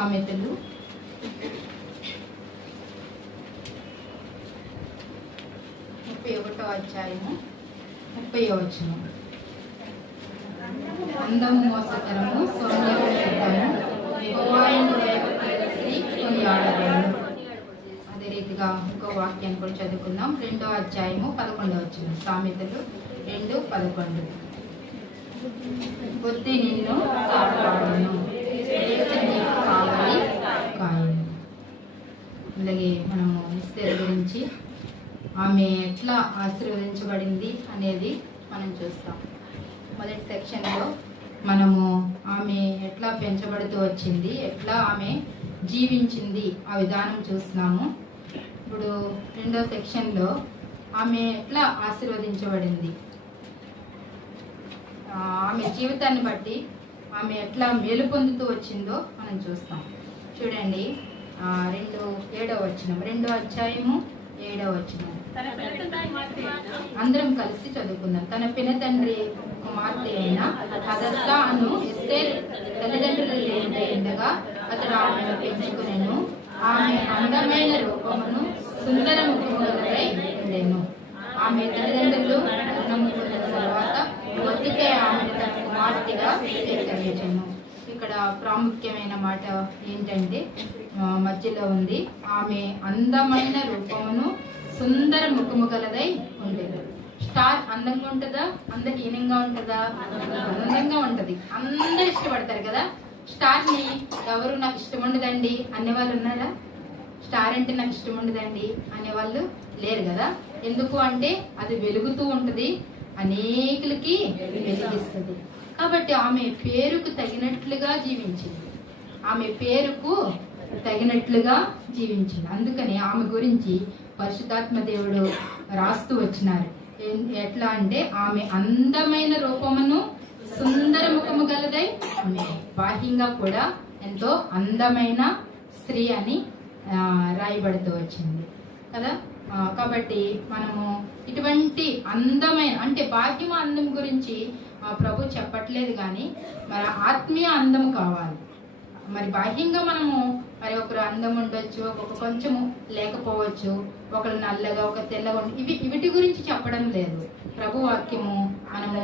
సామెతలు 31వ అధ్యాయము 30వ వచనం. అందము మోసకరము, సౌందర్యము వ్యర్థము, యెహోవాను స్త్రీ కొనియాడబడును. అదే రీతిగా ఇంకో వాక్యాన్ని కూడా చదువుకుందాం. 2వ అధ్యాయము 11వ వచనం. సామెతలు 2:11. బుద్ధి నిన్ను కాపాడును, కావాలి కాయను. అలాగే మనము ఎస్తేరు గురించి ఆమె ఎట్లా ఆశీర్వదించబడింది అనేది మనం చూస్తాం. మొదటి సెక్షన్లో మనము ఆమె ఎట్లా పెంచబడుతూ వచ్చింది, ఎట్లా ఆమె జీవించింది ఆ విధానం చూస్తున్నాము. ఇప్పుడు రెండో సెక్షన్లో ఆమె ఎట్లా ఆశీర్వదించబడింది, ఆమె జీవితాన్ని బట్టి ఆమె ఎట్లా మేలు పొందుతూ వచ్చిందో మనం చూస్తాం. చూడండి, 7వ వచనం, 2వ అధ్యాయము 7వ వచనం. అందరం కలిసి చదువుకుందాం. తన పినతండ్రి కుమార్తె అయిన హదస్సాను ఎస్తేరు తల్లిదండ్రులు లేకుండా అతడు ఆమెను పెంచుకునేను. ఆమె అందమైన రూపమును సుందర ముఖములై ఉండెను. ఆమె తల్లిదండ్రులు నమ్ముకున్న తర్వాత ఒత్తికే ఆమెను తన కుమార్తెగా స్వీకరించెను. ఇక్కడ ప్రాముఖ్యమైన మాట ఏంటంటే మధ్యలో ఉంది, ఆమె అందమైన రూపమును సుందర ముఖము గలదై ఉండేది. స్టార్ అందంగా ఉంటుందా, అందహీనంగా ఉంటుందా? అందంగా ఉంటది. అందరు ఇష్టపడతారు కదా స్టార్ ని. ఎవరు నాకు ఇష్టం ఉండదండి అనేవాళ్ళు ఉన్నారా? స్టార్ అంటే నాకు ఇష్టం ఉండదండి అనేవాళ్ళు లేరు కదా. ఎందుకు అంటే అది వెలుగుతూ ఉంటది, అనేకులకి వెలిగిస్తుంది. కాబట్టి ఆమె పేరుకు తగినట్లుగా జీవించింది, ఆమె పేరుకు తగినట్లుగా జీవించింది. అందుకని ఆమె గురించి పరిశుద్ధాత్మ దేవుడు రాస్తూ వచ్చినారు. ఎట్లా అంటే ఆమె అందమైన రూపమును సుందర ముఖము గలదై, ఆమె బాహ్యంగా కూడా ఎంతో అందమైన స్త్రీ అని రాయబడుతూ వచ్చింది కదా. కాబట్టి మనము ఇటువంటి అందమైన, అంటే బాహ్యమ అందం గురించి ప్రభు చెప్పట్లేదు, కానీ మరి ఆత్మీయ అందం కావాలి. మరి బాహ్యంగా మనము మరి ఒకరు అందం ఉండొచ్చు, ఒక కొంచెము లేకపోవచ్చు, ఒకరు నల్లగా ఒక తెల్లగా వీటి గురించి చెప్పడం లేదు. ప్రభు వాక్యము మనము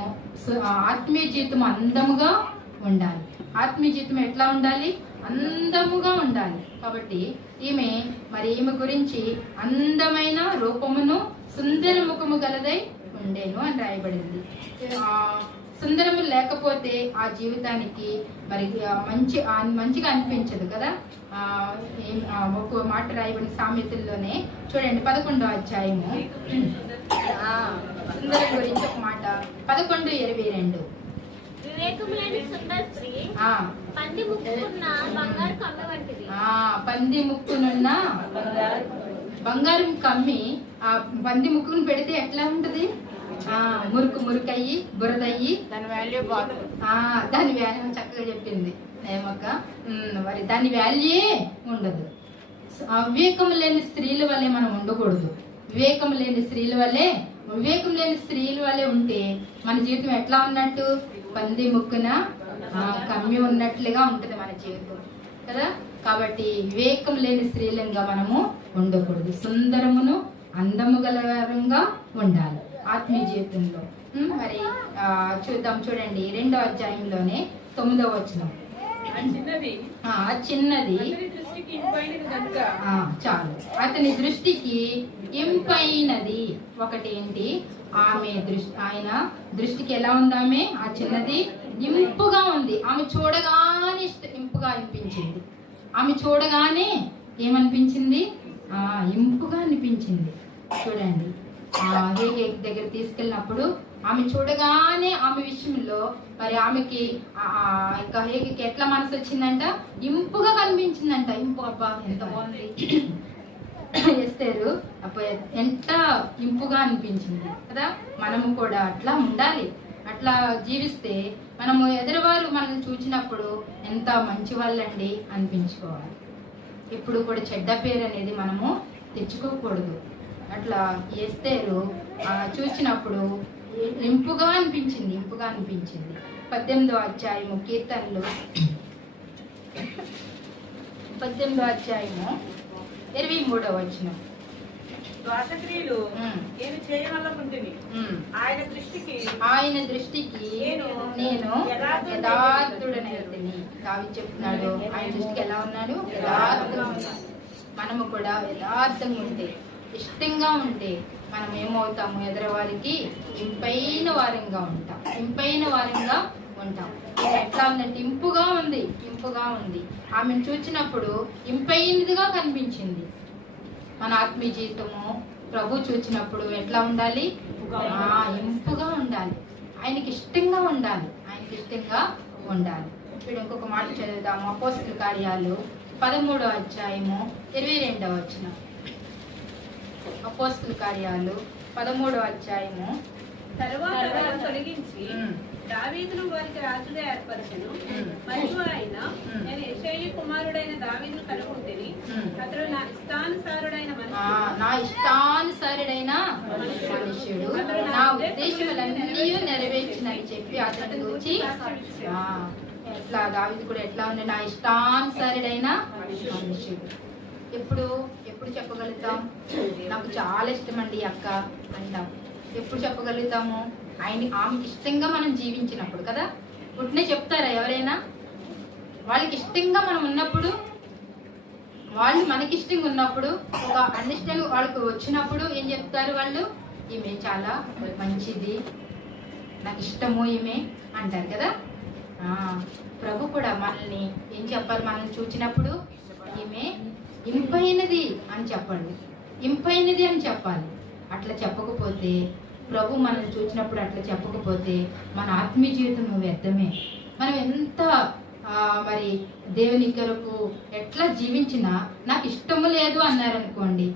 ఆత్మీయ జీవితం అందముగా ఉండాలి. ఆత్మీయ జీవితం ఎట్లా ఉండాలి? అందముగా ఉండాలి. కాబట్టి ఈమె గురించి అందమైన రూపమును సుందర ముఖము గలదై ఉండేను అని రాయబడింది. సుందరము లేకపోతే ఆ జీవితానికి మరి మంచిగా అనిపించదు కదా. ఒక మాట రాయబడిన సామెతల్లోనే చూడండి, 11వ అధ్యాయము సుందరం గురించి ఒక మాట, 11:22. పంది ముక్కునున్న బంగారం కమ్మి ఆ పంది ముక్కును పెడితే ఎట్లా ఉంటది? మురుకయ్యి బురదయ్యి దాని వాల్యూ చక్కగా చెప్పింది ఏమక్క. మరి దాని వాల్యూ ఉండదు. వివేకం లేని స్త్రీల వల్లే మనం ఉండకూడదు. వివేకం లేని స్త్రీల వల్లే ఉంటే మన జీవితం ఎట్లా ఉన్నట్టు? పంది ముక్కున కమ్మి ఉన్నట్లుగా ఉంటది మన జీవితం కదా. కాబట్టి వివేకం లేని స్త్రీలంగా మనము ఉండకూడదు. సుందరమును అందము గలవరంగా ఉండాలి ఆత్మీయ జీవితంలో. మరి చూడండి, 2వ అధ్యాయంలోనే 9వ వచనం. చిన్నది చాలు, అతని దృష్టికి ఇంపైనది. ఒకటి ఏంటి? ఆమె ఆయన దృష్టికి ఎలా ఉంది? ఆమె ఆ చిన్నది ఇంపుగా ఉంది. ఆమె చూడగానే ఇంపుగా అనిపించింది. ఆమె చూడగానే ఏమనిపించింది? ఇంపుగా అనిపించింది. చూడండి, హేగే దగ్గర తీసుకెళ్ళినప్పుడు ఆమె చూడగానే ఆమె విషయంలో మరి ఆమెకి ఇంకా హేగకి ఎట్లా మనసు వచ్చిందంట? ఇంపుగా కనిపించిందంట. ఇంపు, అబ్బా ఎంత బాగుంది ఎస్తేరు, అబ్బా ఎంత ఇంపుగా అనిపించింది కదా. మనము కూడా అట్లా ఉండాలి. అట్లా జీవిస్తే మనము ఎదురువారు మనల్ని చూచినప్పుడు ఎంత మంచి వాళ్ళండి అనిపించుకోవాలి. ఇప్పుడు కూడా చెడ్డ పేరు అనేది మనము తెచ్చుకోకూడదు. అట్లా ఎస్తేరు చూసినప్పుడు ఇంపుగా అనిపించింది. 18వ అధ్యాయము కీర్తనలు 18వ అధ్యాయము 23వ వచనం. శ్వాసక్రియలు నేను చేయవలకుంటుని ఆయన దృష్టికి నేను యథార్థుడనైతిని. దావీదు చెప్తున్నాడు, ఆయన దృష్టికి ఎలా ఉన్నాడు? యథార్థంగా ఉన్నాడు. మనము కూడా యథార్థంగా ఉంటే, ఇష్టంగా ఉంటే మనం ఏమవుతాము? ఎదరవారికి ఇంపైన వారంగా ఉంటాం. ఇంపైన వారంగా ఉంటాం. ఎట్లా ఉందంటే ఇంపుగా ఉంది. ఆమెను చూచినప్పుడు ఇంపైనదిగా కనిపించింది. మన ఆత్మీయ జీవితము ప్రభు చూచినప్పుడు ఎట్లా ఉండాలి? ఇంపుగా ఉండాలి. ఆయనకి ఇష్టంగా ఉండాలి. ఇప్పుడు ఇంకొక మాట చదువుతాము. అపోస్తలుల కార్యాలు 13వ అధ్యాయము 22వ వచనం. అపోస్తలుల కార్యాలు 13వ అధ్యాయము. తరువాత తొలగించి దావీదును వారికి రాజుగా ఏర్పరచెను. మరియు ఆయన, నేను యెషయి కుమారుడైన దావీదును కనుగొంటిని, అతడు నా ఇష్టానుసారుడైన మనుష్యుడు, నా ఉద్దేశములన్నీ నెరవేర్చినని చెప్పి అతను చూచి, ఎట్లా దావీదు కూడా ఎట్లా ఉంది? నా ఇష్టానుసారుడైన మనుష్యుడు. ఎప్పుడు చెప్పగలుగుతాం? నాకు చాలా ఇష్టం అండి అక్క అంటాం. ఎప్పుడు చెప్పగలుగుతాము? ఆమెకి ఇష్టంగా మనం జీవించినప్పుడు కదా. పుట్టినే చెప్తారా ఎవరైనా? వాళ్ళకి ఇష్టంగా మనం ఉన్నప్పుడు, వాళ్ళు మనకి ఇష్టంగా ఉన్నప్పుడు, ఒక అండర్స్టాండింగ్ వాళ్ళకి వచ్చినప్పుడు ఏం చెప్తారు వాళ్ళు? ఈమె చాలా మంచిది, నాకు ఇష్టము ఈమె అంటారు కదా. ప్రభు కూడా మనల్ని ఏం చెప్పాలి? మనల్ని చూచినప్పుడు ఈమె ఇంపైనది అని చెప్పాలి. అట్లా చెప్పకపోతే, ప్రభు మనల్ని చూసినప్పుడు అట్లా చెప్పకపోతే మన ఆత్మీయ జీవితం వ్యర్థమే. మనం ఎంత మరి దేవుని కొరకు ఎట్లా జీవించినా నాకు ఇష్టము లేదు అన్నారనుకోండి.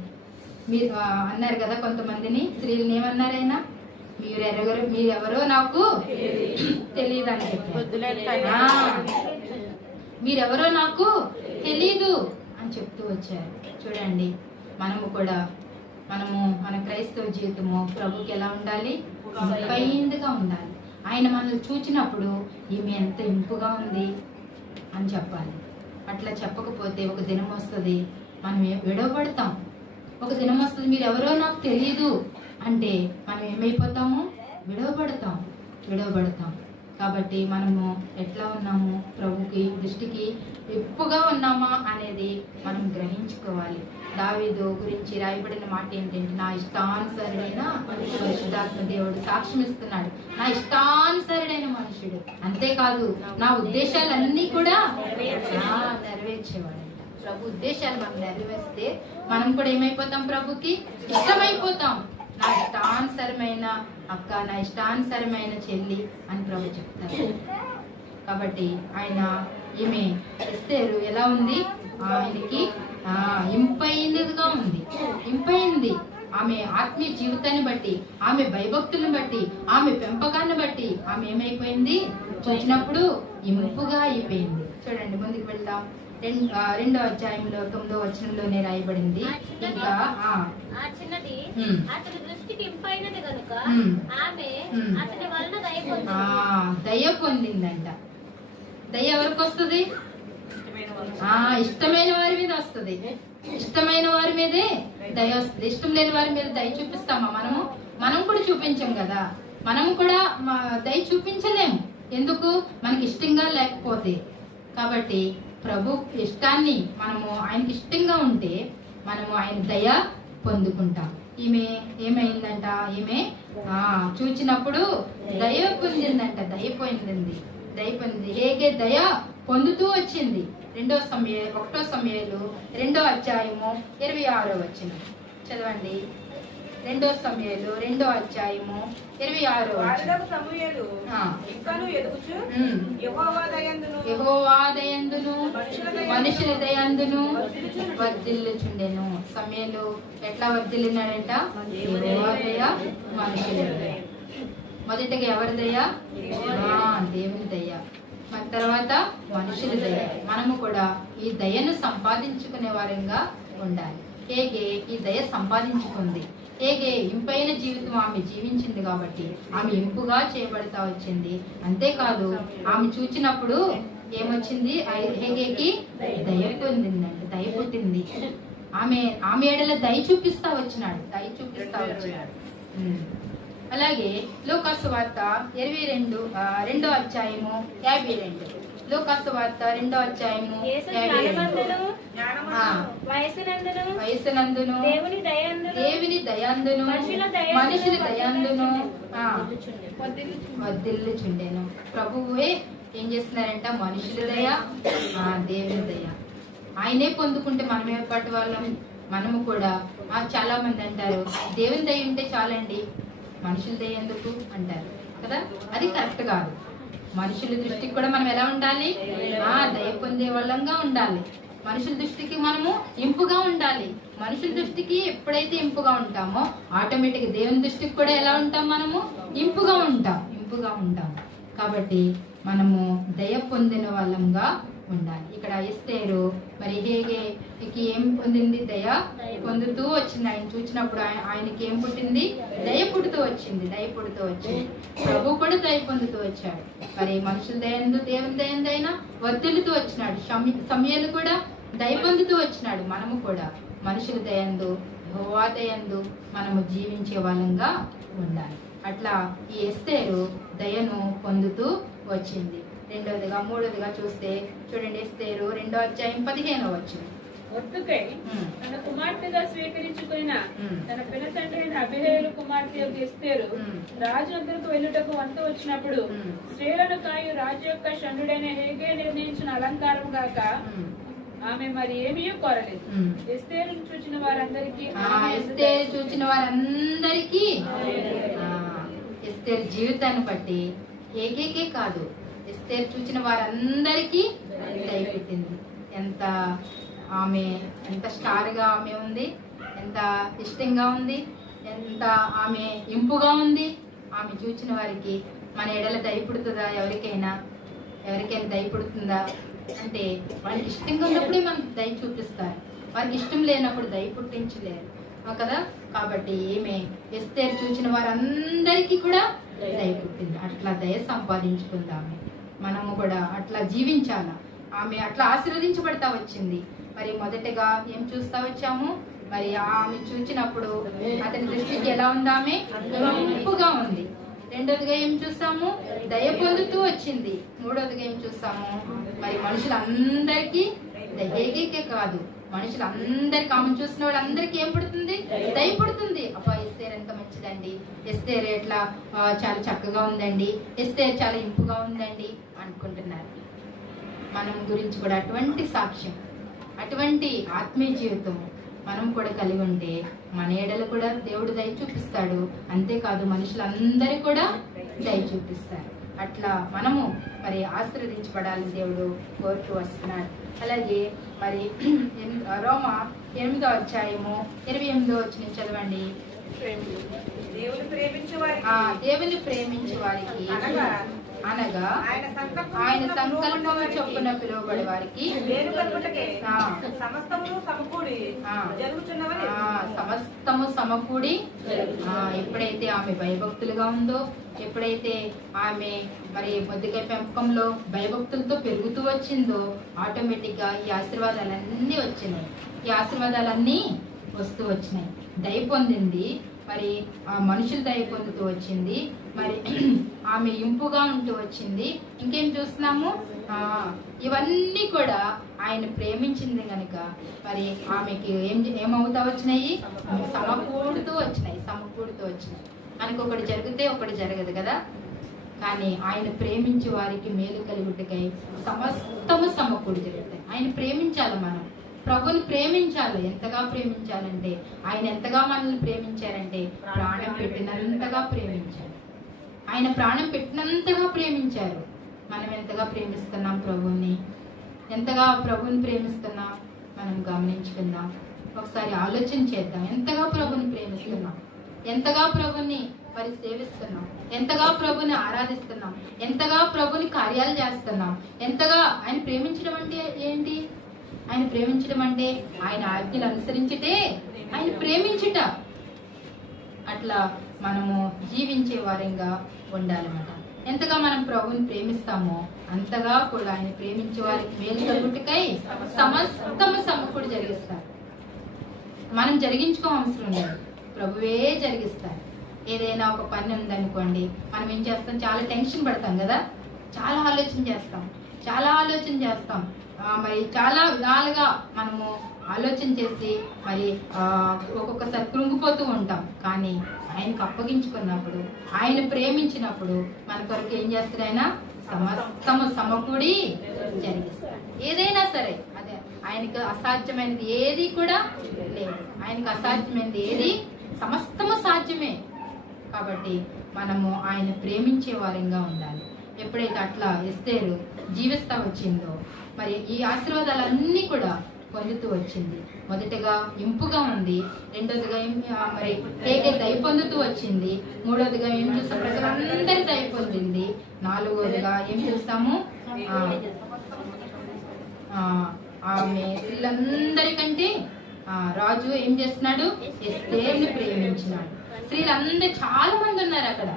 మీరు అన్నారు కదా కొంతమందిని, స్త్రీలను ఏమన్నారైనా? మీరెవరో నాకు తెలియదు అని చెప్పారు. మీరెవరో నాకు తెలీదు అని చెప్తూ వచ్చారు. చూడండి, మన క్రైస్తవ జీవితము ప్రభుకి ఎలా ఉండాలి? ఇంపైనదిగా ఉండాలి. ఆయన మనల్ని చూచినప్పుడు ఈమె ఎంత ఇంపుగా ఉంది అని చెప్పాలి. అట్లా చెప్పకపోతే ఒక దినం వస్తుంది మనం విడవబడతాం. ఒక దినం వస్తుంది మీరు ఎవరో నాకు తెలియదు అంటే మనం ఏమైపోతాము? విడవబడతాం. కాబట్టి మనము ఎట్లా ఉన్నాము? ప్రభుకి దృష్టికి ఎక్కువగా ఉన్నామా అనేది మనం గ్రహించుకోవాలి. దావీదు గురించి రాయబడిన మాట ఏంటంటే, నా ఇష్టానుసరుడైన పరిశుద్ధాత్మ దేవుడు సాక్ష్యం ఇస్తున్నాడు, నా ఇష్టానుసరుడైన మనుషుడు. అంతేకాదు నా ఉద్దేశాలన్నీ కూడా నెరవేర్చేవాడంట. ప్రభు ఉద్దేశాలు మనం నెరవేర్స్తే మనం కూడా ఏమైపోతాం? ప్రభుకి ఇష్టమైపోతాం. నా ఇష్టానుసరమైన అక్క, నా ఇష్టానుసరమైన చెల్లి అని ప్రభు చెప్తారు. కాబట్టి ఈమె ఎస్తేరు ఎలా ఉంది? ఆయనకి ఇంపైనదిగా ఇంపైంది. ఆమె ఆత్మీయ జీవితాన్ని బట్టి, ఆమె భయభక్తులను బట్టి, ఆమె పెంపకాన్ని బట్టి ఆమె ఏమైపోయింది? చూసినప్పుడు ఇంపుగా అయిపోయింది. చూడండి, ముందుకు వెళ్దాం. 2వ అధ్యాయంలో 9వ వచనంలోనే రాయబడింది. ఇంకా దయ పొందిందంట. దయ ఎవరికి వస్తుంది? ఇష్టమైన వారి మీద వస్తుంది. ఇష్టమైన వారి మీదే దయ వస్తుంది. ఇష్టం లేని వారి మీద దయ చూపిస్తామా? మనం కూడా చూపించాం కదా. మనం కూడా దయ చూపించలేము. ఎందుకు? మనకి ఇష్టంగా లేకపోతే. కాబట్టి ప్రభు ఇష్టాన్ని ఆయనకి ఇష్టంగా ఉంటే మనము ఆయన దయ పొందుకుంటాం. ఈమె ఏమైందంట? ఈమె చూచినప్పుడు దయ పొందిందంట. దయ పొందింది. హేగే దయ పొందుతూ వచ్చింది. 1 సమూయేలు 2వ అధ్యాయము 26వ వచనం చదవండి. 2 సమూయేలు 2వ అధ్యాయము 26వ వచనం. సమూయేలు ఇంకను ఎదుగుచు యెహోవా దయందును మనుషుల దయందును వర్ధిల్లుచుండెను. సమూయేలు ఎట్లా వర్ధిల్లినాడంట? యెహోవా దయ, మనుషుల దయ. మొదటగా ఎవరి దయ? దేవుని దయ. మన తర్వాత మనుషుల దయ. మనము కూడా ఈ దయను సంపాదించుకునే వారంగా ఉండాలి. హేగే ఈ దయ సంపాదించుకుంది. హేగే ఇంపైన జీవితం ఆమె జీవించింది కాబట్టి ఆమె ఇంపుగా చేయబడతా వచ్చింది. అంతేకాదు ఆమె చూచినప్పుడు ఏమొచ్చింది? హేగేకి దయ పొందిందండి, దయ పుట్టింది. ఆమె ఎడల దయ చూపిస్తా వచ్చినాడు. అలాగే లూకాసు వార్త 22 అధ్యాయము 52. లూకాసు వార్త 2వ అధ్యాయము 52. వయసునందును దేవుని దయాందును మనుషుల దయాందును వర్ధిల్లుచుండెను. ప్రభువే ఏం చేస్తున్నారంట? మనుషుల దయ, దేవుని దయ. ఆయనే పొందుకుంటే మనమే పాటి వాళ్ళం. మనము కూడా చాలా మంది అంటారు దేవుని దయ ఉంటే చాలండి, మనుషుల దయ ఎందుకు అంటారు కదా. అది కరెక్ట్ కాదు. మనుషుల దృష్టికి కూడా మనం ఎలా ఉండాలి? దయ పొందే వాళ్ళంగా ఉండాలి. మనుషుల దృష్టికి మనము ఇంపుగా ఉండాలి. మనుషుల దృష్టికి ఎప్పుడైతే ఇంపుగా ఉంటామో ఆటోమేటిక్ దేవుని దృష్టికి కూడా ఎలా ఉంటాం? మనము ఇంపుగా ఉంటాం. కాబట్టి మనము దయ పొందిన వాళ్ళంగా ఉండాలి. ఇక్కడ ఎస్తేరు మరి హేగేకి ఏం పొందింది? దయ పొందుతూ వచ్చింది. ఆయన చూసినప్పుడు ఆయనకి ఏం పుట్టింది? దయ పుడుతూ వచ్చింది. ప్రభు కూడా దయ పొందుతూ వచ్చాడు. మరి మనుషుల దయందు దేవుని దయందైనా వర్ధిల్లుతూ వచ్చినాడు. సమయాలు కూడా దయ పొందుతూ వచ్చినాడు. మనము కూడా మనుషుల దయందు యెహోవా దయందు మనము జీవించే వాళ్ళంగా ఉండాలి. అట్లా ఈ ఎస్తేరు దయను పొందుతూ వచ్చింది. మూడవదిగా చూస్తే చూడండి, ఎస్తేరు 2వ అధ్యాయం 15వ వచనం. మొర్దెకై తన కుమార్తెగా స్వీకరించుకున్న తన పినతండ్రి అయిన అబీహయీలు కుమార్తె ఎస్తేరు రాజు దగ్గరకు వెళ్ళుటకు వంత వచ్చినప్పుడు స్త్రీలను కాయు రాజు యొక్క షండుడైన హేగే నిర్ణయించిన అలంకారం గాక ఆమె మరి ఏమీ కోరలేదు. ఎస్తేరును చూచిన వారందరికీ ఎస్తేరు జీవితాన్ని బట్టి హేగేకే కాదు, ఎస్తేరు చూచిన వారందరికీ దయ పెట్టింది. ఎంత స్టార్ గా ఆమె ఉంది, ఎంత ఇష్టంగా ఉంది, ఎంత ఆమె ఇంపుగా ఉంది. ఆమె చూచిన వారికి మన ఎడల దయ పుడుతుందా? ఎవరికైనా దయ పుడుతుందా అంటే వాళ్ళకి ఇష్టంగా ఉన్నప్పుడే మనకు దయ చూపిస్తారు. వారికి ఇష్టం లేనప్పుడు దయ పుట్టించలేరు కదా. కాబట్టి ఈమె ఎస్తేరు చూచిన వారందరికీ కూడా దయ పుట్టింది. అట్లా దయ సంపాదించుకుందామె. మనము కూడా అట్లా జీవించాలా. ఆమె అట్లా ఆశీర్వదించబడతా వచ్చింది. మరి మొదటగా ఏం చూస్తా వచ్చాము? మరి ఆమె చూచినప్పుడు అతని దృష్టికి ఎలా ఉంది? ఆమె ఇంపుగా ఉంది. రెండోదిగా ఏం చూస్తాము? దయ పొందుతూ వచ్చింది. మూడోదిగా ఏం చూస్తాము? మరి మనుషులందరికీ దయకే కాదు, మనుషులందరికి, ఆమె చూసిన వాళ్ళందరికీ ఏం పుడుతుంది? దయ పుడుతుంది. అబ్బా, ఎస్తేరు ఎంత మంచిదండి, ఎస్తేరు ఎట్లా చాలా చక్కగా ఉందండి, ఎస్తేరు చాలా ఇంపుగా ఉందండి అనుకుంటున్నారు. మనం గురించి కూడా అటువంటి సాక్ష్యం, అటువంటి ఆత్మీయ జీవితం మనం కూడా కలిగి ఉంటే మన ఏడలు కూడా దేవుడు దయ చూపిస్తాడు. అంతేకాదు మనుషులందరూ కూడా దయ చూపిస్తారు. అట్లా మనము మరి ఆశీర్వదించబడాలని దేవుడు కోరుతూ వస్తున్నాడు. అలాగే మరి రోమా 8వ అధ్యాయము 28వ వచనం చదవండి. దేవుని ప్రేమించే వారికి అనగా ఆయన సంకల్పము చొప్పున పిలువబడే వారికి సమస్తము సమకూడి, ఎప్పుడైతే ఆమె భయభక్తులుగా ఉందో, ఎప్పుడైతే ఆమె మరి మొదటిగా పెంపకంలో భయభక్తులతో పెరుగుతూ వచ్చిందో ఆటోమేటిక్ గా ఈ ఆశీర్వాదాలన్నీ వచ్చినాయి. ఈ ఆశీర్వాదాలన్నీ వస్తూ వచ్చినాయి. దయ పొందింది, మరి ఆ మనుషులు దయ పొందుతూ వచ్చింది, మరి ఆమె ఇంపుగా ఉంటూ వచ్చింది. ఇంకేం చూస్తున్నాము? ఇవన్నీ కూడా ఆయన ప్రేమించింది కనుక మరి ఆమెకి ఏమవుతా వచ్చినాయి? సమకూడుతూ వచ్చినాయి. మనకు ఒకటి జరిగితే ఒకటి జరగదు కదా. కానీ ఆయన ప్రేమించే వారికి మేలు కలుగుటకై సమస్తము సమకూడి జరుగుతాయి. ఆయన ప్రేమించాలి. మనం ప్రభుని ప్రేమించాలి. ఎంతగా ప్రేమించాలంటే ఆయన ఎంతగా మనల్ని ప్రేమించారంటే ప్రాణం పెట్టినంతగా ప్రేమించారు. ఆయన ప్రాణం పెట్టినంతగా ప్రేమించారు. మనం ఎంతగా ప్రేమిస్తున్నాం ప్రభుని, ఎంతగా ప్రభుని ప్రేమిస్తున్నాం మనం గమనించుకుందాం. ఒకసారి ఆలోచన చేద్దాం. ఎంతగా ప్రభుని ప్రేమిస్తున్నాం, ఎంతగా ప్రభుని మరి సేవిస్తున్నాం, ఎంతగా ప్రభుని ఆరాధిస్తున్నాం, ఎంతగా ప్రభుని కార్యాలు చేస్తున్నాం, ఎంతగా ఆయన ప్రేమించడం అంటే ఏంటి? ఆయన ప్రేమించడం అంటే ఆయన ఆజ్ఞలు అనుసరించితే ఆయన ప్రేమించుట. అట్లా మనము జీవించే వారంగా ఉండాలన్నమాట. ఎంతగా మనం ప్రభుని ప్రేమిస్తామో అంతగా కూడా ఆయన ప్రేమించే వారికి మేలు కలుగుటకై సమస్తము సమకూడి జరిగిస్తారు. మనం జరిగించుకో అవసరం లేదు, ప్రభువే జరిగిస్తారు. ఏదైనా ఒక పని ఉందనుకోండి, మనం ఏం చేస్తాం, చాలా టెన్షన్ పడతాం కదా, చాలా ఆలోచన చేస్తాం. మరి చాలా విధాలుగా మనము ఆలోచన చేసి మరి ఒక్కొక్కసారి కృంగిపోతూ ఉంటాం. కానీ ఆయనకు అప్పగించుకున్నప్పుడు, ఆయన ప్రేమించినప్పుడు మన కొరకు ఏం చేస్తారు, ఆయన సమస్తము సమకూడి జరిగిస్తారు. ఏదైనా సరే అదే ఆయనకు అసాధ్యమైనది ఏది కూడా లేదు. ఆయనకు అసాధ్యమైనది ఏది, సమస్తము సాధ్యమే. కాబట్టి మనము ఆయన ప్రేమించే వారంగా ఉండాలి. ఎప్పుడైతే అట్లా ఎస్తేరు జీవిస్తా వచ్చిందో, మరి ఈ ఆశీర్వాదాలన్నీ కూడా పొందుతూ వచ్చింది. మొదటగా ఇంపుగా ఉంది, రెండోదిగా మరి హేగే దయ పొందుతూ వచ్చింది, మూడోదిగా ఏం చూస్తాం, ప్రజలందరి దయ పొందింది, నాలుగోదిగా ఏం చూస్తాము, ఆమె స్త్రీలందరికంటే రాజు ఏం చేస్తున్నాడు, ఎస్తేరుని ప్రేమించినాడు. స్త్రీలందరూ చాలా మంది ఉన్నారు అక్కడ,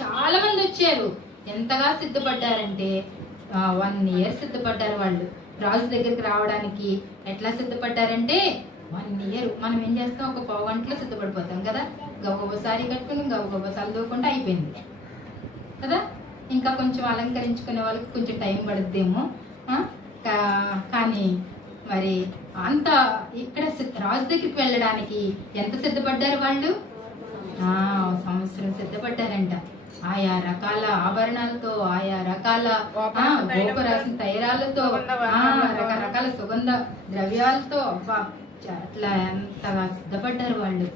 చాలా మంది వచ్చారు. ఎంతగా సిద్ధపడ్డారంటే 1 year సిద్ధపడ్డారు వాళ్ళు రాజు దగ్గరికి రావడానికి. ఎట్లా సిద్ధపడ్డారంటే 1 year. మనం ఏం చేస్తాం, ఒక పావు గంటలో సిద్ధపడిపోతాం కదా, గబగబ సారీ కట్టుకుని గబగబ చదువుకుంటే అయిపోయింది కదా. ఇంకా కొంచెం అలంకరించుకునే వాళ్ళకి కొంచెం టైం పడుద్దేమో, కానీ మరి అంత ఇక్కడ రాజు దగ్గరికి వెళ్ళడానికి ఎంత సిద్ధపడ్డారు వాళ్ళు, సంవత్సరం సిద్ధపడ్డారంట. ఆయా రకాల ఆభరణాలతో, ఆయా రకాల గోపరాసిన తైరాలతో, రకరకాల సుగంధ ద్రవ్యాలతో, అట్లా ఎంతగా సిద్ధపడ్డారు వాళ్ళు.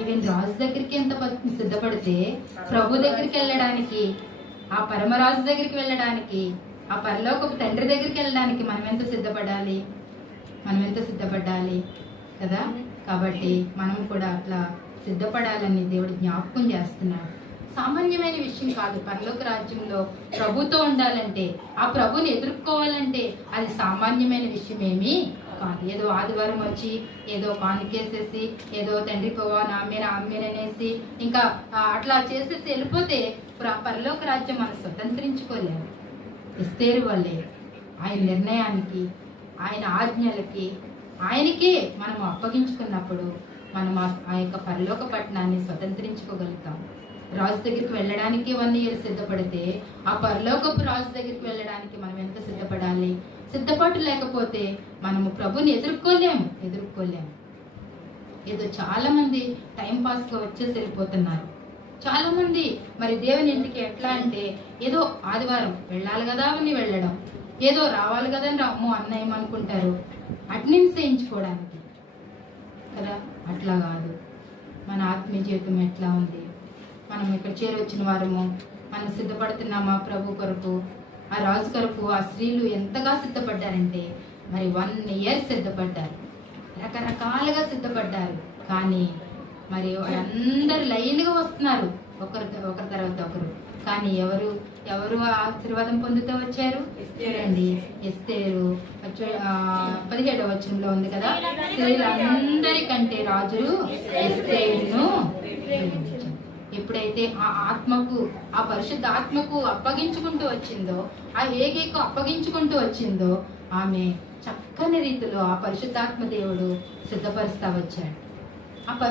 ఈవెన్ రాజు దగ్గరికి ఎంత సిద్ధపడితే ప్రభు దగ్గరికి వెళ్ళడానికి, ఆ పరమరాజు దగ్గరికి వెళ్ళడానికి, ఆ పరలోకపు తండ్రి దగ్గరికి వెళ్ళడానికి మనం ఎంత సిద్ధపడాలి కదా. కాబట్టి మనం కూడా అట్లా సిద్ధపడాలని దేవుడు జ్ఞాపకం చేస్తున్నాడు. సామాన్యమైన విషయం కాదు. పరలోక రాజ్యంలో ప్రభుతో ఉండాలంటే, ఆ ప్రభుని ఎదుర్కోవాలంటే అది సామాన్యమైన విషయం ఏమీ కాదు. ఏదో ఆదివారం వచ్చి ఏదో కానుకేసేసి, ఏదో తండ్రి పోవా ఆమెనేసి ఇంకా అట్లా చేసేసి వెళ్ళిపోతే పరలోక రాజ్యం మనం స్వతంత్రించుకోలేము. ఎస్తేరు వల్లే ఆయన నిర్ణయానికి, ఆయన ఆజ్ఞలకి, ఆయనకే మనం అప్పగించుకున్నప్పుడు మనం ఆ యొక్క పరలోక పట్టణాన్ని స్వతంత్రించుకోగలుగుతాం. రాజు దగ్గరికి వెళ్ళడానికి 1 year సిద్ధపడితే ఆ పరలోకపు రాజు దగ్గరికి వెళ్ళడానికి మనం ఎంత సిద్ధపడాలి. సిద్ధపాటు లేకపోతే మనము ప్రభుని ఎదుర్కోలేము. ఏదో చాలా మంది టైం పాస్ గా వచ్చేసి వెళ్ళిపోతున్నారు. చాలా మంది మరి దేవుని ఇంటికి ఎట్లా అంటే ఏదో ఆదివారం వెళ్ళాలి కదా అని వెళ్ళడం, ఏదో రావాలి కదా అని అమ్మో అన్నయ్యం అనుకుంటారు, అటెండెన్స్ వేయించుకోవడానికి కదా. అట్లా కాదు. మన ఆత్మీయ జీవితం ఎట్లా ఉంది, మనం ఇక్కడ చేరొచ్చిన వారము మనం సిద్ధపడుతున్నామా ప్రభు కొరకు, ఆ రాజు కొరకు. ఆ స్త్రీలు ఎంతగా సిద్ధపడ్డారంటే మరి 1 year సిద్ధపడ్డారు, రకరకాలుగా సిద్ధపడ్డారు. కానీ మరి అందరు లైన్గా వస్తున్నారు ఒకరి తర్వాత ఒకరు. కానీ ఎవరు ఆశీర్వాదం పొందుతూ వచ్చారు చూడండి. ఎస్తేరు 17వ వచనంలో ఉంది కదా, స్త్రీలందరికంటే రాజు ఎస్తేరును ప్రేమించాడు. ఎప్పుడైతే ఆ ఆత్మకు, ఆ పరిశుద్ధ ఆత్మకు అప్పగించుకుంటూ వచ్చిందో, ఆ హేగేకు అప్పగించుకుంటూ వచ్చిందో, ఆమె చక్కని రీతిలో ఆ పరిశుద్ధాత్మ దేవుడు సిద్ధపరుస్తా వచ్చాడు.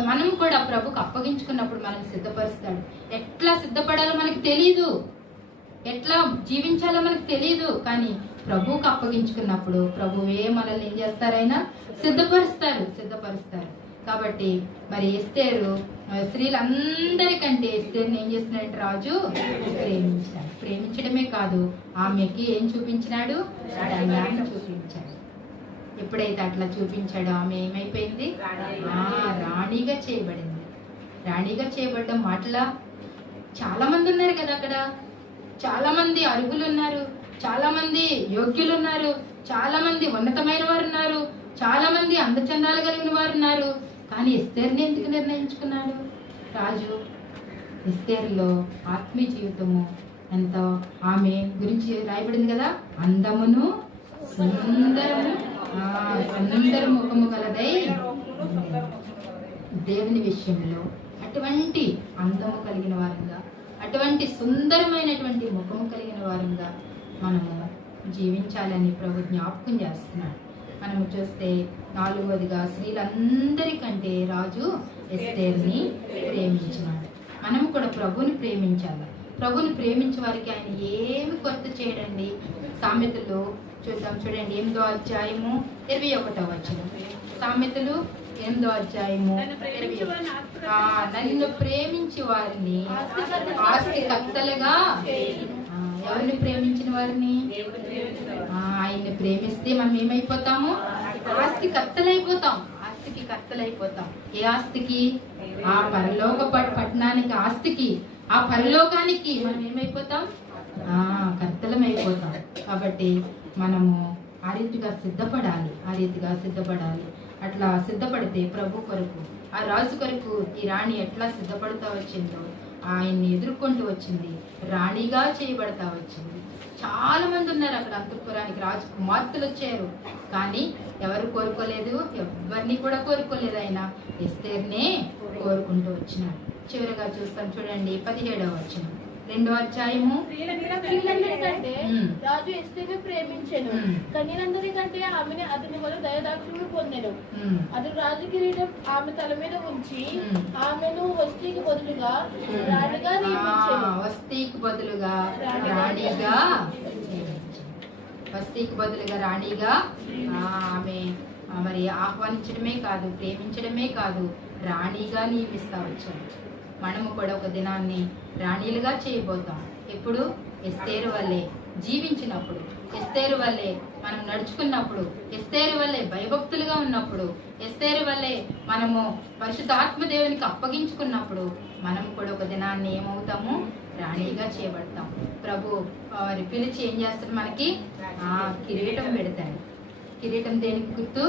మనం కూడా ప్రభుకు అప్పగించుకున్నప్పుడు మనల్ని సిద్ధపరుస్తాడు. ఎట్లా సిద్ధపడాలో మనకి తెలియదు, ఎట్లా జీవించాలో మనకు తెలియదు. కానీ ప్రభువుకు అప్పగించుకున్నప్పుడు ప్రభువే మనల్ని ఏం చేస్తారైనా సిద్ధపరుస్తారు. కాబట్టి మరి ఎస్తేరు స్త్రీలందరికంటే ఎస్తేరుని ఏం చేస్తున్నాడు, రాజు ప్రేమించాడు. ప్రేమించడమే కాదు, ఆమెకి ఏం చూపించినాడు, చూపించాడు. ఎప్పుడైతే అట్లా చూపించాడో ఆమె ఏమైపోయింది, రాణిగా చేయబడింది. రాణిగా చేయబడ్డం మాటలా. చాలా మంది ఉన్నారు కదా అక్కడ, చాలా మంది అర్హులు ఉన్నారు, చాలా మంది యోగ్యులు ఉన్నారు, చాలా మంది ఉన్నతమైన వారు ఉన్నారు, చాలా మంది అందచందాలు కలిగిన వారు ఉన్నారు. కానీ ఎస్తేరుని ఎందుకు నిర్ణయించుకున్నాడు రాజు? ఎస్తేరులో ఆత్మీయ జీవితము ఎంతో, ఆమె గురించి రాయబడింది కదా, అందమును సుందర ముఖము గలదై. దేవుని విషయంలో అటువంటి అందము కలిగిన వారంగా, అటువంటి సుందరమైనటువంటి ముఖము కలిగిన వారంగా మనము జీవించాలని ప్రభు జ్ఞాపకం చేస్తున్నాడు. మనము చూస్తే 4వదిగా స్త్రీలందరికంటే రాజు ఎస్తేరుని ప్రేమించినాడు. మనము కూడా ప్రభుని ప్రేమించాలి. ప్రభుని ప్రేమించే వారికి ఆయన ఏమి కొత్త చేయడండి. సామెతలు చూద్దాం, చూడండి 8వ అధ్యాయము 21వ వచనం. సామెతలు 8వ అధ్యాయము 21. నన్ను ప్రేమించి వారిని ఆస్తి కర్తలుగా, ఎవరిని ప్రేమించిన వారిని? ఆయన్ని ప్రేమిస్తే మనం ఏమైపోతాము? ఆస్తి కర్తలైపోతాం. ఆస్తికి కర్తలైపోతాం. ఏ ఆస్తికి? ఆ పరలోక పట్టణానికి, ఆస్తికి, ఆ పరలోకానికి మనం ఏమైపోతాం? కర్తలమైపోతాం. కాబట్టి మనము ఆ రీతిగా సిద్ధపడాలి. అట్లా సిద్ధపడితే ప్రభు కొరకు, ఆ రాజు కొరకు ఈ రాణి ఎట్లా సిద్ధపడుతూ వచ్చిందో, ఆయన్ని ఎదుర్కొంటూ వచ్చింది, రాణిగా చేయబడతా వచ్చింది. చాలా మంది ఉన్నారు అక్కడ అంతఃపురానికి, రాజకుమార్తెలు వచ్చారు. కానీ ఎవరు కోరుకోలేదు, ఎవరిని కూడా కోరుకోలేదు. ఆయన ఎస్తేర్నే కోరుకుంటూ వచ్చినాడు. చివరిగా చూస్తాం, చూడండి 17వ వచనం 2వ అధ్యాయము. స్త్రీలందరికంటే రాజు ఎస్తేరును ప్రేమించెను, కన్యలందరికంటే ఆమెను అతని వల్ల దయదాక్షిణ్యము పొందెను. అతడు రాజు కిరీటం ఆమె తల మీద ఉంచి ఆమెను వస్తీకి బదులుగా రాణిగా నియమించెను. వస్తీకి బదులుగా రాణిగా ఆమె మరి ఆహ్వానించడమే కాదు, ప్రేమించడమే కాదు, రాణిగా నియమిస్తా వచ్చాడు. మనము కూడా ఒక దినాన్ని రాణిలుగా చేయబోతాం. ఎప్పుడు? ఎస్తేరు వల్లే జీవించినప్పుడు, ఎస్తేరు వల్లే మనం నడుచుకున్నప్పుడు, ఎస్తేరు వల్లే భయభక్తులుగా ఉన్నప్పుడు, ఎస్తేరు వల్లే మనము పరిశుద్ధాత్మ దేవునికి అప్పగించుకున్నప్పుడు మనం కూడా ఒక దినాన్ని ఏమవుతాము? రాణిగా చేయబడతాం. ప్రభు వారి పిలిచి ఏం చేస్తాడు? మనకి కిరీటం పెడతాడు. కిరీటం దేనికి గుర్తు?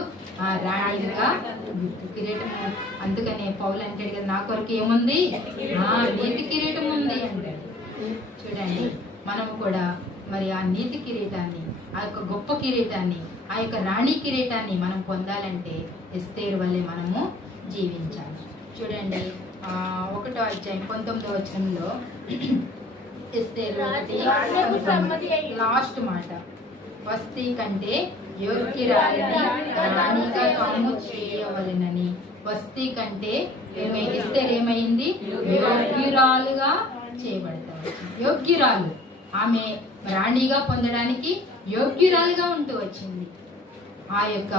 రాణిగా గుర్తు. కిరీటం. అందుకనే పౌలు అంటాడు కదా, నా కొరకు ఏముంది? నీతి కిరీటం ఉంది అంటాడు. చూడండి, మనము కూడా మరి ఆ నీతి కిరీటాన్ని, ఆ యొక్క గొప్ప కిరీటాన్ని, ఆ యొక్క రాణి కిరీటాన్ని మనం పొందాలంటే ఎస్తేరు వల్లే మనము జీవించాలి. చూడండి 1వ అధ్యాయం 19వ వచనంలో ఎస్తేరు లాస్ట్ మాట, వస్తీ కంటే యోగ్యురాలిని రాణిగా తాము చేయవలెనని. వస్తీ కంటే ఎస్తేరు ఏమైంది? యోగ్యురాలుగా చేయబడతారు. యోగ్యురాలు, ఆమె రాణిగా పొందడానికి యోగ్యురాలుగా ఉంటూ వచ్చింది. ఆ యొక్క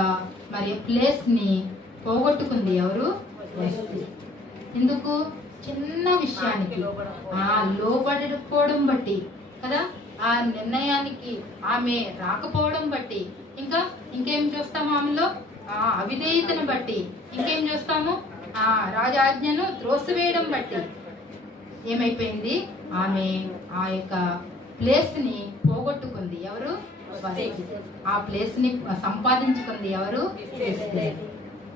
మరి ప్లేస్ ని పోగొట్టుకుంది ఎవరు? వస్తీ. ఎందుకు? చిన్న విషయానికి లోబడకపోవడం బట్టి కదా, ఆ నిర్ణయానికి ఆమె రాకపోవడం బట్టి, ఇంకేం చూస్తాము? ఆమెలో అవిధేయతను బట్టి ఇంకేం చూస్తాము? రాజాజ్ఞను త్రోసివేయడం బట్టి ఏమైపోయింది? ఆమె ఆ యొక్క ప్లేస్ ని పోగొట్టుకుంది. ఎవరు? ఆ ప్లేస్ ని సంపాదించుకుంది ఎవరు? ఎస్తేరు.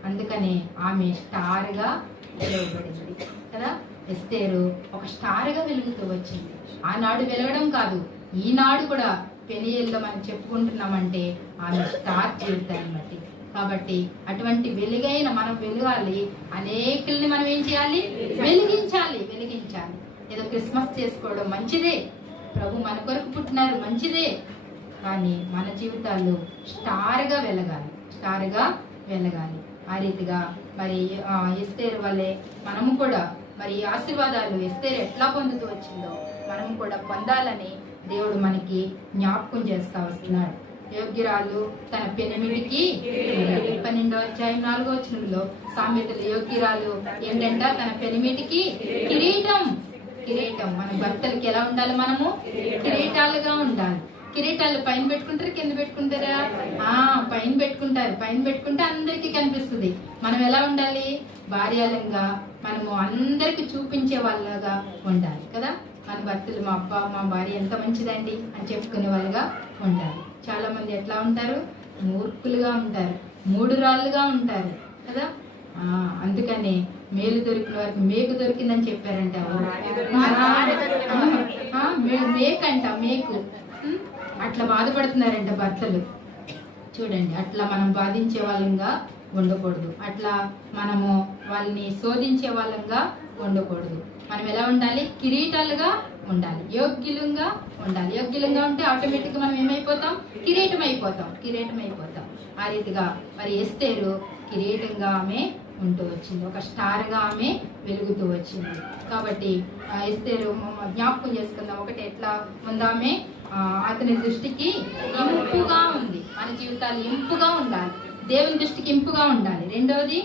అందుకనే ఆమె స్టార్ గా వెలువబడింది కదా. ఎస్తేరు ఒక స్టార్ గా వెలుగుతూ వచ్చింది. ఆనాడు వెలగడం కాదు, ఈనాడు కూడా పెనియల్లో మనం చెప్పుకుంటున్నామంటే ఆమె స్టార్ జీవితాన్ని బట్టి. కాబట్టి అటువంటి వెలుగైన మనం వెలగాలి. అనేకుల్ని మనం ఏం చేయాలి? వెలిగించాలి. ఏదో క్రిస్మస్ చేసుకోవడం మంచిదే, ప్రభు మన కొరకు పుట్టినారు మంచిదే, కానీ మన జీవితాల్లో స్టార్ గా వెలగాలి. ఆ రీతిగా మరి ఎస్తేరు వల్లే మనము కూడా మరి ఆశీర్వాదాలు ఎస్తేరు ఎట్లా పొందుతూ వచ్చిందో మనము కూడా పొందాలని దేవుడు మనకి జ్ఞాపకం చేస్తా వస్తున్నాడు. యోగ్యురాలు తన పెనిమిటికి 12వ అధ్యాయం 4వ వచనంలో సామెతలు యోగ్యురాలు ఏంటంట? తన పెనిమిటికి కిరీటం. మన భర్తలకి ఎలా ఉండాలి? మనము కిరీటాలుగా ఉండాలి. కిరీటాలు పైన పెట్టుకుంటారు, కింద పెట్టుకుంటారా? పైన పెట్టుకుంటారు. పైన పెట్టుకుంటే అందరికీ కనిపిస్తుంది. మనం ఎలా ఉండాలి? భార్యలంగా మనము అందరికి చూపించే వాళ్ళగా ఉండాలి కదా. మన భర్తలు మా అబ్బా మా భార్య ఎంత మంచిదండి అని చెప్పుకునే వాళ్ళుగా ఉండాలి. చాలా మంది ఎట్లా ఉంటారు? మూర్ఖులుగా ఉంటారు, మూడురాళ్ళుగా ఉంటారు కదా. అందుకనే మేలు దొరికిన వారికి మేకు దొరికిందని చెప్పారంట. మేకు అట్లా బాధపడుతున్నారంట భర్తలు. చూడండి, అట్లా మనం బాధించే వాళ్ళంగా ఉండకూడదు. అట్లా మనము వాళ్ళని శోధించే వాళ్ళంగా ఉండకూడదు. మనం ఎలా ఉండాలి? కిరీటాలుగా ఉండాలి, యోగ్యులంగా ఉండాలి. యోగ్యులంగా ఉంటే ఆటోమేటిక్ గా మనం ఏమైపోతాం? కిరీటం అయిపోతాం. ఆ రీతిగా మరి ఎస్తేరు కిరీటంగా ఆమె ఉంటూ వచ్చింది, ఒక స్టార్ గా ఆమె వెలుగుతూ వచ్చింది. కాబట్టి ఎస్తేరు జ్ఞాపకం చేసుకుందాం. ఒకటి ఎట్లా ఉందామె అతని దృష్టికి ఇంపుగా ఉంది. మన జీవితాలు ఇంపుగా ఉండాలి, దేవుని దృష్టికి ఇంపుగా ఉండాలి. రెండవది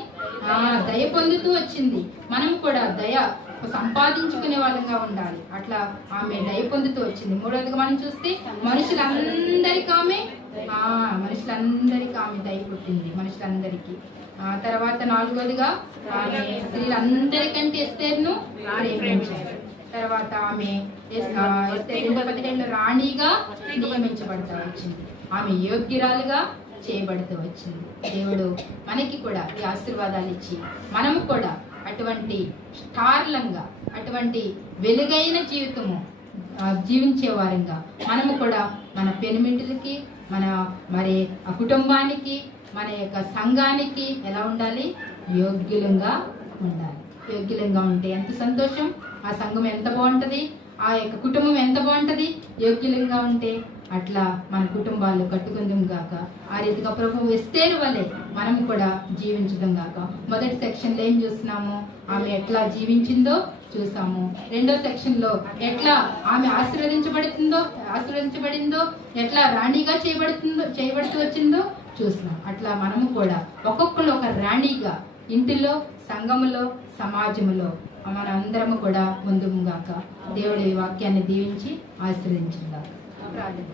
దయ పొందుతూ వచ్చింది. మనం కూడా దయ సంపాదించుకునే వాళ్ళంగా ఉండాలి. అట్లా ఆమె దయ పొందుతూ వచ్చింది. మూడవదిగా మనం చూస్తే మనుషులందరికీ ఆమె దయ పుట్టింది, మనుషులందరికీ. తర్వాత నాలుగోదిగా ఆమె స్త్రీలందరికంటే ఎస్తేరును ప్రేమించారు. తర్వాత ఆమె ఎస్తేరు 2:15 రాణిగా నియమించబడుతూ వచ్చింది, ఆమె యోగ్యురాలుగా చేయబడుతూ వచ్చింది. దేవుడు మనకి కూడా ఈ ఆశీర్వాదాలు ఇచ్చి మనము కూడా అటువంటి స్టార్లంగా, అటువంటి వెలుగైన జీవితము జీవించే వారంగా మనము కూడా మన పెనిమిటిలకి, మరి ఆ కుటుంబానికి, మన యొక్క సంఘానికి ఎలా ఉండాలి? యోగ్యులంగా ఉండాలి. యోగ్యులంగా ఉంటే ఎంత సంతోషం, ఆ సంఘం ఎంత బాగుంటది, ఆ యొక్క కుటుంబం ఎంత బాగుంటది యోగ్యులంగా ఉంటే. అట్లా మన కుటుంబాలు కట్టుకుందాం గాక. ఆ రీతిగా ప్రభువు ఎస్తేరు వలె మనం కూడా జీవించడం గాక. మొదటి సెక్షన్ లో ఏం చూస్తున్నాము? ఆమె ఎట్లా జీవించిందో చూసాము. రెండో సెక్షన్ లో ఎట్లా ఆమె ఆశీర్వదించబడిందో, ఎట్లా రాణిగా చేయబడుతూ వచ్చిందో చూస్తున్నాం. అట్లా మనము కూడా ఒక్కొక్కరు ఒక రాణిగా ఇంటిలో, సంఘములో, సమాజములో మన అందరము కూడా ముందుగాక. దేవుడి వాక్యాన్ని దీవించి ఆశీర్వదించిందాక. ప్రార్థన.